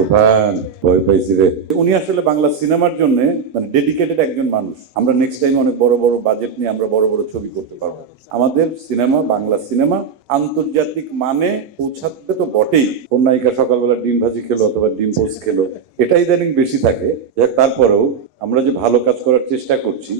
তুফান ভয় পাইছি রে। উনি আসলে বাংলা সিনেমার জন্য মানে ডেডিকেটেড একজন মানুষ। আমরা নেক্সট টাইম অনেক বড় বড় বাজেট নিয়ে আমরা বড় বড় ছবি করতে পারবো। আমাদের সিনেমা, বাংলা সিনেমা আন্তর্জাতিক মানে পৌঁছাতে তো বটেই। কোন নায়িকা সকালবেলা ডিম ভাজি খেলো অথবা ডিম পোস্ট খেলো, এটা ইদানিং বেশি থাকে। তারপরেও আমরা যে ভালো কাজ করার চেষ্টা করছি,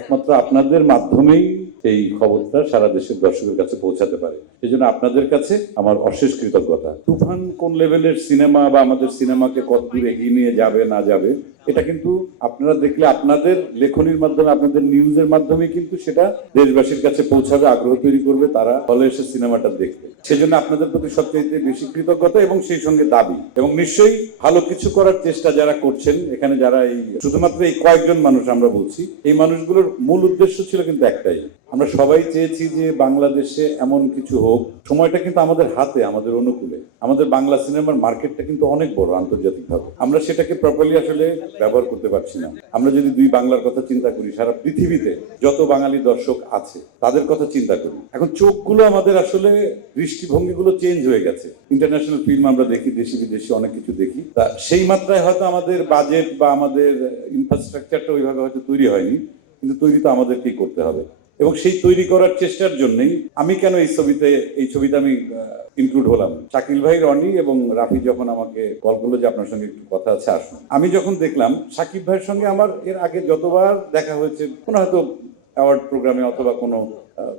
একমাত্র আপনাদের মাধ্যমেই এই খবরটা সারা দেশের দর্শকের কাছে পৌঁছাতে পারে। সেই জন্য আপনাদের কাছে আমার অশেষ কৃতজ্ঞতা। তুফান কোন লেভেলের সিনেমা বা আমাদের সিনেমাকে কত দূর এগিয়ে নিয়ে যাবে না যাবে, এটা কিন্তু আপনারা দেখলে আপনাদের লেখনির মাধ্যমে, আপনাদের নিউজের মাধ্যমে কিন্তু সেটা দেশবাসীর কাছে পৌঁছাবে, আগ্রহ তৈরি করবে, তারা হলে এসে সিনেমাটা দেখবে। সেজন্য আপনাদের প্রতি সবচাইতে বেশি কৃতজ্ঞতা এবং সেই সঙ্গে দাবি, এবং নিশ্চয়ই ভালো কিছু করার চেষ্টা যারা করছেন এখানে, যারা এই শুধুমাত্র এই কয়েকজন মানুষ আমরা বলছি, এই মানুষগুলোর মূল উদ্দেশ্য ছিল কিন্তু একটাই। আমরা সবাই চেয়েছি যে বাংলাদেশে এমন কিছু হোক, সময়টা কিন্তু আমাদের হাতে, আমাদের অনুকূলে। আমাদের বাংলা সিনেমার মার্কেটটা কিন্তু অনেক বড় আন্তর্জাতিকভাবে, আমরা সেটাকে প্রপারলি আসলে ব্যবহার করতে পারছি না। আমরা যদি দুই বাংলার কথা চিন্তা করি, সারা পৃথিবীতে যত বাঙালি দর্শক আছে তাদের কথা চিন্তা করি, এখন চোখগুলো আমাদের আসলে দৃষ্টিভঙ্গিগুলো চেঞ্জ হয়ে গেছে। ইন্টারন্যাশনাল ফিল্ম আমরা দেখি, দেশি বিদেশি অনেক কিছু দেখি, তা সেই মাত্রায় হয়তো আমাদের বাজেট বা আমাদের ইনফ্রাস্ট্রাকচারটা ওইভাবে হয়তো তৈরি হয়নি, কিন্তু তৈরি তো আমাদেরকেই করতে হবে। এবং সেই তৈরি করার চেষ্টার জন্যই আমি কেন এই ছবিতে আমি ইনক্লুড হলাম। শাকিল ভাই, রনি এবং রাফি যখন আমাকে কল করলো যে আপনার সঙ্গে একটু কথা আছে, আসুন। আমি যখন দেখলাম শাকিব ভাইয়ের সঙ্গে আমার এর আগে যতবার দেখা হয়েছে, কোনো হয়তো অ্যাওয়ার্ড প্রোগ্রামে অথবা কোনো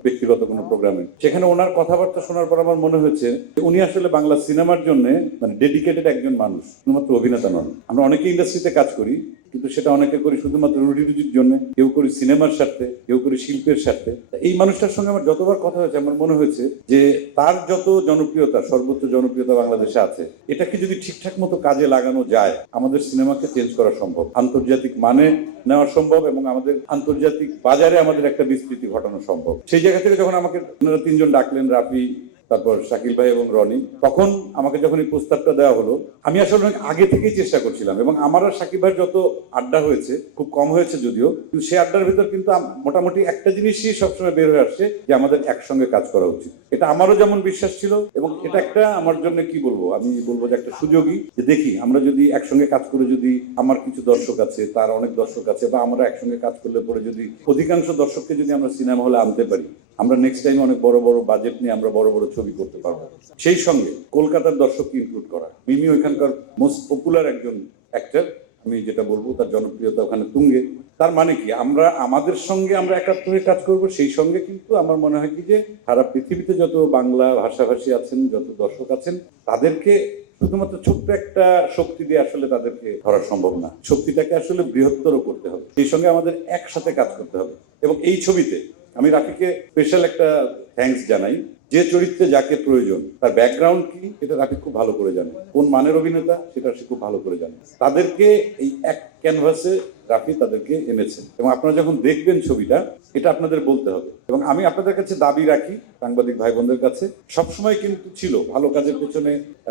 ব্যক্তিগত কোনো প্রোগ্রামে, সেখানে ওনার কথাবার্তা শোনার পর আমার মনে হয়েছে উনি আসলে বাংলা সিনেমার জন্য মানে ডেডিকেটেড একজন মানুষ, শুধুমাত্র অভিনেতা নন। আমরা অনেকে ইন্ডাস্ট্রিতে কাজ করি, কিন্তু সেটা অনেকে করি শুধুমাত্র রুটি রুজির জন্য, কেউ করি সিনেমার স্বার্থে, কেউ করি শিল্পের স্বার্থে। এই মানুষটার সঙ্গে আমার যতবার কথা হয়েছে আমার মনে হয়েছে যে তার যত জনপ্রিয়তা, সর্বোচ্চ জনপ্রিয়তা বাংলাদেশে আছে, এটাকে যদি ঠিকঠাক মতো কাজে লাগানো যায়, আমাদের সিনেমাকে চেঞ্জ করা সম্ভব, আন্তর্জাতিক মানে নেওয়া সম্ভব, এবং আমাদের আন্তর্জাতিক বাজারে আমাদের একটা বিস্তৃতি ঘটানো সম্ভব। সেই জায়গা থেকে যখন আমাকে আপনারা তিনজন ডাকলেন, রাফি, তারপর শাকিল ভাই এবং রনি, তখন আমাকে যখন এই প্রস্তাবটা দেওয়া হলো, আমি আসলে অনেক আগে থেকেই চেষ্টা করছিলাম। এবং আমার আর শাকিল ভাইয়ের যত আড্ডা হয়েছে, খুব কম হয়েছে যদিও, কিন্তু সেই আড্ডার ভিতর কিন্তু মোটামুটি একটা জিনিসই সবসময় বের হয়ে আসছে যে আমাদের একসঙ্গে কাজ করা উচিত। এটা আমারও যেমন বিশ্বাস ছিল, এবং এটা একটা আমার জন্য কি বলবো, আমি বলবো যে একটা সুযোগই, যে দেখি আমরা যদি একসঙ্গে কাজ করে, যদি আমার কিছু দর্শক আছে, তার অনেক দর্শক আছে, বা আমরা একসঙ্গে কাজ করলে পরে যদি অধিকাংশ দর্শককে যদি আমরা সিনেমা হলে আনতে পারি, আমরা নেক্সট টাইম অনেক বড় বড় বাজেট নিয়ে আমরা বড় বড় ছবি করতে পারবো। সেই সঙ্গে কলকাতার দর্শককে ইনক্লুড করা। মিমি ওইখানকার মোস্ট পপুলার একজন অ্যাক্টর, আমি যেটা বলবো তার জনপ্রিয়তা ওখানে তুঙ্গে। তার মানে কি, আমরা আমাদের সঙ্গে আমরা একাত্তরে কাজ করব, সেই সঙ্গে কিন্তু আমার মনে হয় কি যে সারা পৃথিবীতে যত বাংলা ভাষাভাষী আছেন, যত দর্শক আছেন, তাদেরকে শুধুমাত্র ছোট্ট একটা শক্তি দিয়ে আসলে তাদেরকে ধরা সম্ভব না। শক্তিটাকে আসলে বৃহত্তর করতে হবে, সেই সঙ্গে আমাদের একসাথে কাজ করতে হবে। এবং এই ছবিতে আমি রাফিকে স্পেশাল একটা থ্যাঙ্কস জানাই। যে চরিত্রে যাকে প্রয়োজন, তার ব্যাকগ্রাউন্ড কি, এটা রাফি খুব ভালো করে জানে, কোন মানের অভিনেতা সেটা সে খুব ভালো করে জানে। তাদেরকে এই এক ক্যানভাসে রাফি তাদেরকে এনেছেন, এবং আপনারা যখন দেখবেন ছবিটা, এটা আপনাদের বলতে হবে। এবং আমি আপনাদের কাছে দাবি রাখি, সাংবাদিক ভাই বোনদের কাছে, সবসময় কিন্তু ছিল ভালো কাজের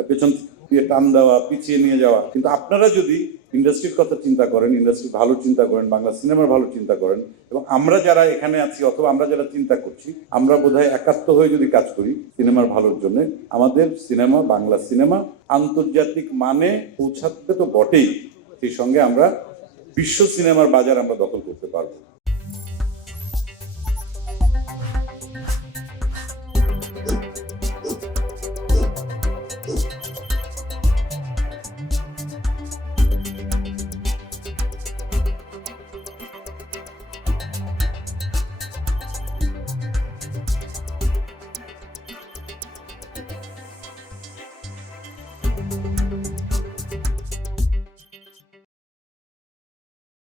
পেছন দিয়ে টান দেওয়া, পিছিয়ে নিয়ে যাওয়া, কিন্তু আপনারা যদি ইন্ডাস্ট্রির কথা চিন্তা করেন, ইন্ডাস্ট্রি ভালো চিন্তা করেন, বাংলা সিনেমার ভালো চিন্তা করেন, এবং আমরা যারা এখানে আছি অথবা আমরা যারা চিন্তা করছি, আমরা বোধহয় একাত্ম হয়ে যদি কাজ করি সিনেমার ভালোর জন্য, আমাদের সিনেমা, বাংলা সিনেমা আন্তর্জাতিক মানে পৌঁছাতে তো বটেই, সেই সঙ্গে আমরা বিশ্ব সিনেমার বাজার আমরা দখল করতে পারবো।